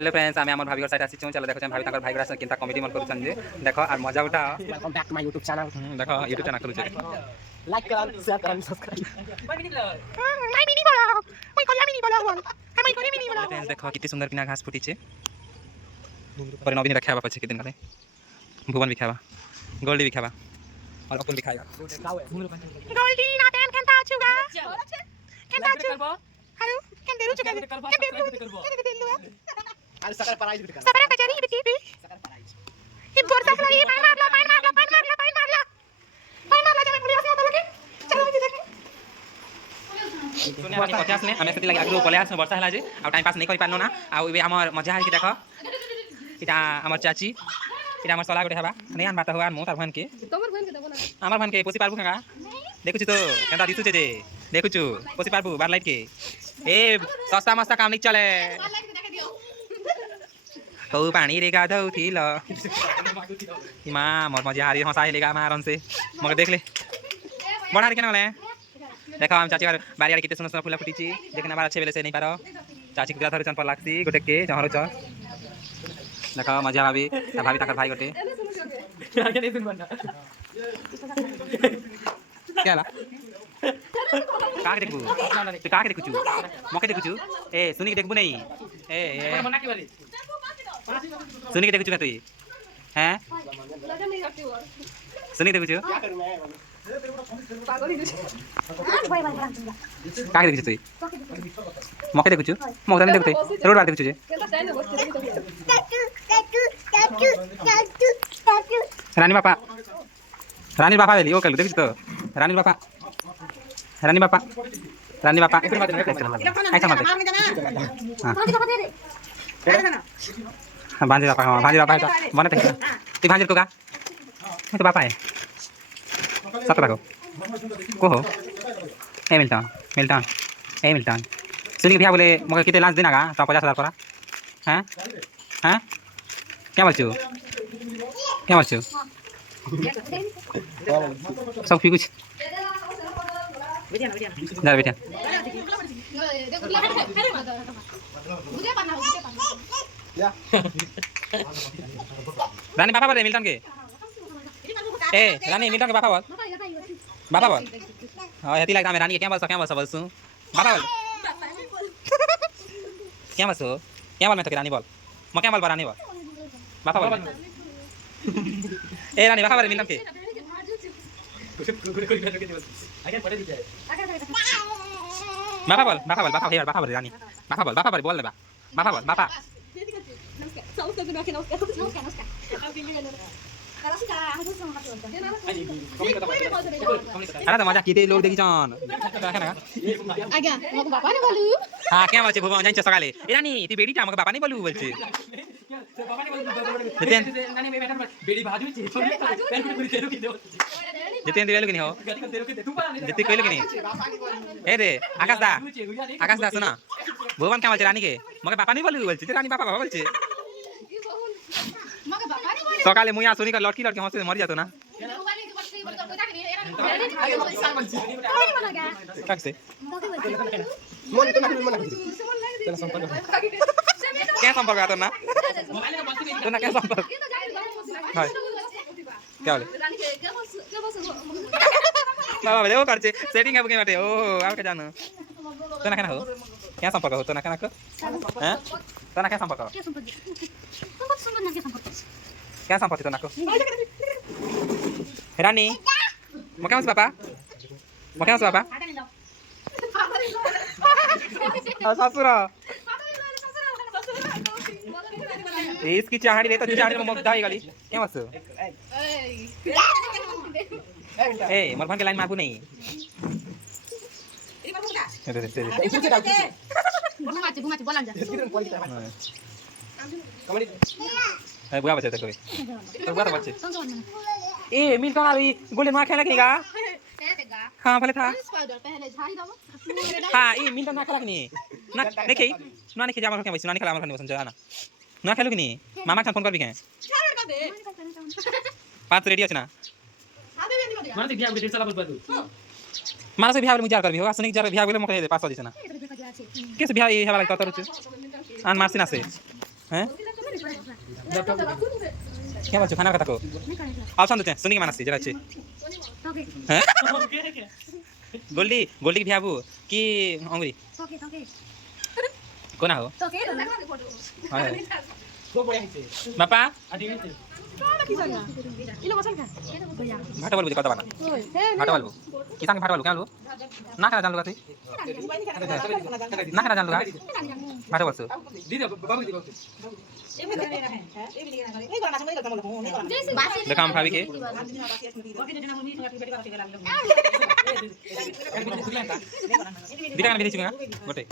Hello friends आम आम भाभी साइड आसी चलो देखो भाभी भाई केनता कमेडी मन करूछन जे देखो और मजा उठा welcome back to my YouTube channel. देखो यूट्यूब चैनल करूछे लाइक करन शेयर करन subscribe. My mini blog my Korea mini blog my Korea mini blog friends देखो कितनी सुंदर पिना घास फुटी छे पर नवीन रखा बा पछे के दिन करे भुवन भी खावा गोल्डी भी खावा और अपुल भी खाएगा गोल्डी ना पेन केनता छुगा केनता छु हारू केन देरु छु केन देरु अरे सकल प्राइस बिट कर सबरा कचरी बिटी सकल प्राइस ये बोरता खला ये पाइन मारला जब पुलिस से होता लगे चलो ये देख सुने आनी कथास ने हमें सेति लागि आगु पले आस वर्षा हला जे आ टाइम पास नै करि पारनो ना आ एबे हमर मजा है कि देखो इटा हमर चाची इटा हमर सला गोटे हबा नै आन बात हुआ मु तार भन के तोमर बहन के देबो ना हमर भन के पोसी पारबु खंगा देखुछु तो केनता दिसु जे देखुछु पोसी पारबु बार लाइट के ए सस्ता मस्ता काम नै चले तो पानी रे गाधौ थिल इमा मोर मजा हारी हंसा हेलेगा मारन से मगर देख ले बड़ा रे केना होले देखो हम चाची बारी आरे किते सुन सुन फुला फुटीची देखना बार अच्छे बेले से नहीं पारो चाची के धर चन पर लागसी गोटे के जहरो च देखो मजा भाभी भाभी ताकर भाई गोटे आगे नहीं सुन बंदा क्या ला का के देखबू तू का के देखुचू मके देखुचू ए सुनी के देखबू नहीं ए मना के बारी सुनी के देखुचू का तू हैं सुनी के देखुचू का के देखुचू तू मके देखुचू मके नहीं देखुते रोड बार देखुचू जे रानी बापा वेली ओ कल देखुचू तो रानी बापा रानी बापा ऐसा मत हां भांजी बापा बने थे तू भांजी को का मैं तो बापा है सत रखो को हो ए मिल्टन सुनी के भैया बोले मगर कितने लांच देना का तो 50,000 पड़ा हैं क्या बोलछू सब पी कुछ जा बेटा रानी बापा बोले मिल्टन के ए रानी मिल्टन के बापा बोल हां हेती लागदा में रानी के क्या बोलसु बापा बोल क्या बोल मैं तो रानी बोल म क्या बोल रानी बोल बापा बोल ए रानी बापा बोले मिल्टन के बापा बोल रानी बापा बोल बोल ले बापा बोल बापा अरे तो मजा किते लोग देखि छन आज्ञा मको बापा ने बोलू हां क्या बोलछे भुवन जानि छ सकाले ए रानी ती बेडी ता मको बापा नहीं बोलू बोलछे जितेन दिवेलु कि नहीं हो जिते कहलु कि नहीं ए रे आकाश दा सुना भुवन क्या बोलछे रानी के मके बापा नहीं बोलू बोलछे रानी बापा बोलछे सकाले मुया सुनी का लड़की हंसे मर जातो ना से क्या संपर्क आता ना तो ना क्या संपर्क हाय क्या बोले बाबा देखो करछे सेटिंग है बाटे ओ आप के जानो तो ना हो क्या संपर्क हो तो ना हैं तो ना क्या संपर्क क्या संपर्क तो ना को रानी मके पापा ससुर इसकी चाहड़ी रे तो चाहड़ी में मगदा ही गली क्या मत ए मोर भन के लाइन मारबू नहीं घुमाचे बोलन जा ए बुआ बच्चे तक तो बुआ तो बच्चे ए मिल्टन आ रही गोल्डन मार खेला करेगा हां भले था पहले झाड़ी दो हां ए मिल्टन ना खेला कि नहीं ना देखे ना नहीं खेला हमर के ना खेला हमर खाने बसन जाना ना खेलु कि नहीं मामा खान फोन कर भी के 5 रेडी अछि ना माने बिया के चला बस बादू मानस बिया मुझे जार करबी हो असनिक जार बिया बोले मके 500 दिस ना केस बिया ए हवाला तो आन मारसी ना से हैं क्या बोलছো खाना কথা কো ऑप्शन देते हैं सुनी के मानसी जरा अच्छे हैं गोल्डी गोल्डी की भियाबू की अंगुरी कोना हो हाय बापा भाटा बोलबो कत बाना भाटा बोलबो किसान के भाटा बोलबो क्या बोलबो ना खाना जान लगा तू ना खाना जान लगा भाटा बोलছো देखा हम भाभी के दिखा ना भेज चुका गोटे